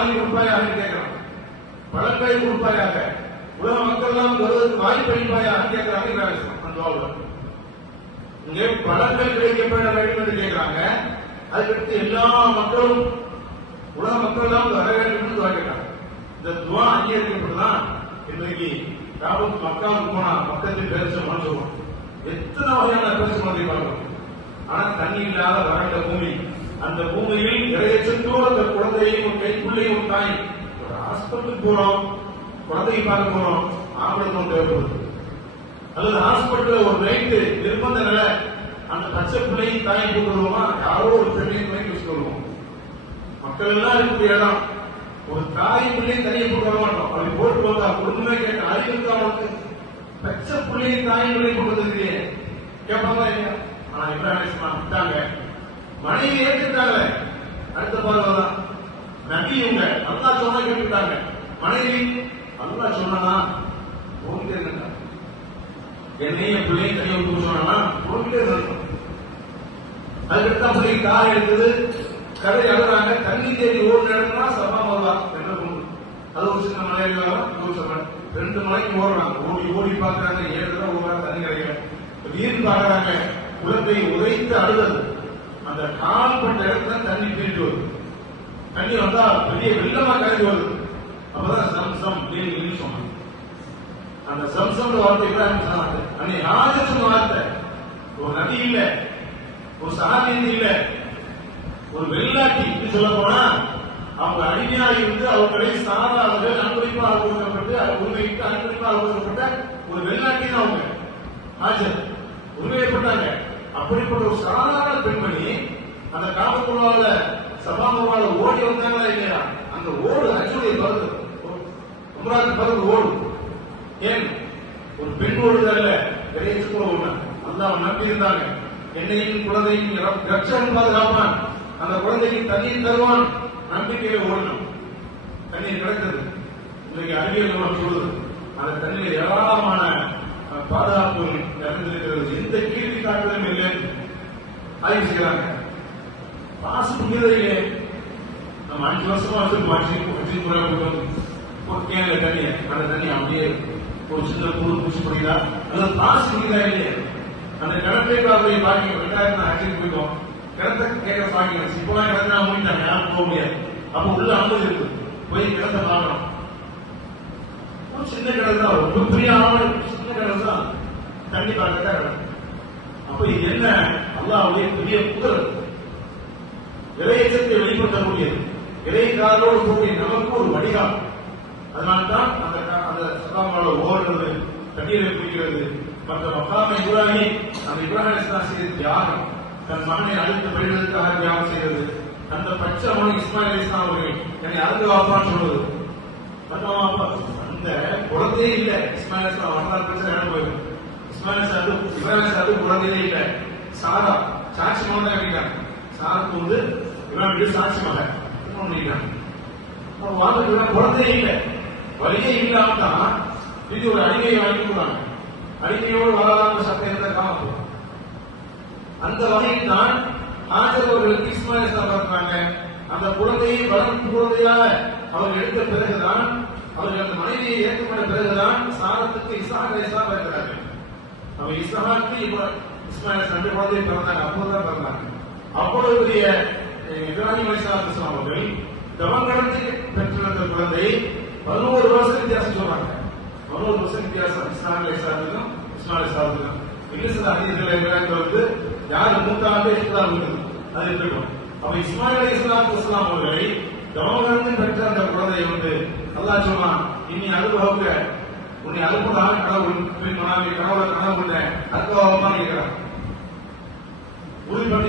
வாங்கி கொடுப்பாயாக கேட்கிறான் பழத்தை கொடுப்பாயாக உலக மக்கள் எல்லாம் வருவதற்கு வாய்ப்பு அளிப்பாயாக கேட்கிறாங்க இங்கே பழங்கள் கிடைக்கப்பட வேண்டும் என்று கேட்கிறாங்க. அதுக்கடுத்து எல்லா மக்களும் உலக மக்கள் எல்லாம் வர வேண்டும் என்று கேட்கிறாங்க இந்த துவா அங்கீகரிக்கப்பட்டுதான் இன்றைக்கு ராபத் மக்காவுக்கு போனா பக்கத்தில் பேச சொல்லுவோம் எத்தனை வகையான பேரிச்சம் பார்க்கணும் ஆனா தண்ணி இல்லாத வறண்ட பூமி. அந்த பூமியில் இறையச்சத்தோடு அந்த குழந்தையும் ஒரு கைக்குள்ளையும் ஒரு தாய். ஒரு ஹாஸ்பிட்டலுக்கு போறோம். குழந்தையை பார்க்க போறோம். ஆம்பளுக்கும் தேவைப்படுது. அல்லது ஹாஸ்பிட்டல் ஒரு நைட்டு நிர்பந்த நிலை அந்த பச்சை பிள்ளையும் தாய் கூப்பிடுவோமா யாரோ ஒரு பெண்ணையும் துணைக்கு சொல்லுவோம் மக்கள் எல்லாம் இருக்கக்கூடிய இடம். ஒரு தாய் பிள்ளையும் தனியை போட்டு வர மாட்டோம். அப்படி போட்டு வந்தா குடும்பமே கேட்ட அறிவு இருக்கா அவனுக்கு பச்சை பிள்ளையும் தாய் பிள்ளையும் கொண்டு வந்திருக்கியே கேட்பாங்க இல்லையா? ஆனா இப்ராஹிம் இஸ்லாம் விட்டாங்க. மனைவி ஏற்றுட்டாங்க அடுத்த பார்வை தான் நபி இவங்க அல்லா சொன்னா கேட்டுட்டாங்க மனைவி அல்லா சொன்னா ஓடிட்டே இருந்தாங்க என்னையும் என் பிள்ளையும் தனியாக விட்டு சொன்னா ஓடிட்டே இருந்தாங்க அதுக்கடுத்து அப்படி கார் எடுத்தது கதை அழுறாங்க தண்ணி தேடி ஓடு இடம்னா சபா மருவா. என்ன பொண்ணு? அது ஒரு சின்ன மலையில ஒரு சொன்னேன் ரெண்டு மலைக்கு ஓடுறாங்க. ஓடி ஓடி பாக்குறாங்க ஏழு தடவை ஓடுறாங்க தண்ணி கிடைக்கல வீடு பாக்குறாங்க குழந்தை உதைத்து அழுதது அந்த கால் பட்ட இடத்துல தண்ணி போயிட்டு வரும். தண்ணி வந்தா பெரிய வெள்ளமா கரைஞ்சு வருது அப்பதான் சம்சம் நீங்க சொன்னாங்க. அந்த சம்சம் வார்த்தை இப்ராஹிம் சொன்னாங்க. அன்னை ஆஜத்தும் வார்த்தை. ஒரு நதி இல்ல ஒரு சகாபியத்து இல்ல ஒரு வெள்ளாட்டி சொல்ல போனா அவங்க அடிமையாக இருந்து அவர்களை சாதாவர்கள் அன்பளிப்பாக கொடுக்கப்பட்டு அவர் உரிமைக்கு அன்பளிப்பாக கொடுக்கப்பட்ட ஒரு வெள்ளாட்டி தான் அவங்க. ஆஜர் உரிமையப்பட்டாங்க அப்படிப்பட்ட ஒரு சாதாரண பெண்மணி அந்த காமக்குள்ளால சபாமுவால ஓடி வந்தாங்களா இல்லையா அந்த ஓடு அச்சுடைய பருது உம்ராக்கு பருது ஓடு ஏன்? ஒரு பெண் ஓடுதல்ல பெரிய சுற்றுலா அந்த அவன் நம்பி இருந்தாங்க. என்னையும் குழந்தையும் ரட்சகன் பாதுகாப்பான். அந்த குழந்தைக்கு தண்ணீர் தருவான். நம்பிக்கையில ஓடணும். தண்ணீர் கிடைத்தது. இன்றைக்கு அறிவியல் நிறுவனம் சொல்லுது. அந்த தண்ணீர் ஏராளமான பாதுகாப்பு நடந்திருக்கிறது எந்த கேள்வி காட்டுதலும் இல்லை. ஆய்வு காசு பாசு புரியுதில்லையே நம்ம அஞ்சு வருஷமா வச்சிருக்கோம் அஞ்சு அஞ்சு முறை கொடுக்கணும் ஒரு கேள்வி தண்ணி அந்த தண்ணி அப்படியே ஒரு சின்ன புழு பூச்சி பண்ணிடா அது காசு புரியுதா இல்லையே அந்த கிணற்றை காவலை பாக்கி ரெண்டாயிரத்தி அஞ்சு போயிட்டோம். கிடத்த கேட்க பாக்கி இப்பெல்லாம் கிணத்து நான் யாரும் போக முடியாது. அப்ப உள்ள அனுமதி இருக்கு. போய் கிடத்த பார்க்கணும். ஒரு சின்ன கடல் தான். ரொம்ப பெரிய ஆவணம் சின்ன கடல் தான். தண்ணி பார்க்கத்தான் கிடக்கும் அப்ப இது என்ன? அல்லாவுடைய பெரிய புகழ். இறையச்சத்தை வெளிப்படுத்தக்கூடியது. இறைக்காரோடு கூடிய நமக்கு ஒரு வடிகால். அதனால்தான் அந்த அந்த சதாமோட ஓடுறது கண்ணீரை குடிக்கிறது மற்ற மக்காமை இப்ராஹி அந்த இப்ராஹிம் தியாகம் தன் மகனை அழுத்த பெறுவதற்காக தியாகம் செய்கிறது அந்த பச்சை மகன் இஸ்மாயில் இஸ்லாம் அவர்கள் என்னை அருந்து வாப்பான்னு சொல்லுவது அப்பா, அந்த குழந்தையே இல்லை. இஸ்மாயில் இஸ்லாம் வரலாறு பிரச்சனை இடம் போயிடும்? இஸ்மாயில் சாது இப்ராஹிம் சாது குழந்தையே இல்லை. சாரா சாட்சி மகன் தான் சாருக்கு வந்து இப்ராஹிம் சாட்சியமாக மகன் குழந்தையே இல்லை. வழியே இல்லாம தான் இது ஒரு அடிமையை வாங்கி கொடுத்தாங்க அடிமையோடு வாழலாம் சட்டம் இருந்த காலம் அந்த வகையில் தான் ஆஜர் இஸ்மாயில் பார்க்கிறாங்க அந்த குழந்தையை வளர்ப்பு குழந்தையாக அவர் எடுத்த பிறகுதான் அவர்கள் அந்த மனைவியை ஏற்றுக்கொண்ட பிறகுதான் சாரத்துக்கு இஸ்ஹாக் இஸ்லாம் இருக்கிறார்கள். அவர் இஸ்ஹாக்கு இஸ்மாயில் சண்டை குழந்தையை பிறந்தாங்க அப்போதான் பிறந்தாங்க. பெரிய இப்ராஹிம் அலிஸ்லாம் இஸ்லாம் அவர்கள் தவம் கடந்து பெற்றிருந்த குழந்தை பதினோரு வருஷம் வித்தியாசம் சொல்றாங்க. பதினோரு வருஷம் வித்தியாசம். இஸ்லாம் அலிஸ்லாத்துக்கும் இஸ்மாயில் இஸ்லாத்துக்கும் இங்கிலீஷ்ல அதிகத்தில் இப்ராஹிம் வந்து யார் மூத்தாண்டு இஸ்லாம் இருக்குது அது இருக்கும்? அப்ப இஸ்மாயில் அலி இஸ்லாத்து இஸ்லாம் அவர்களை தவம் பெற்ற அந்த குழந்தை வந்து அல்லாஹ் சொன்னான் இனி அனுபவக்க. உன்னை அனுப்புறதாக கடவுள் மனாவி கடவுளை கனவு கொண்டேன் அர்த்தவாதமா இருக்கிறான் உறுதிப்பட்டு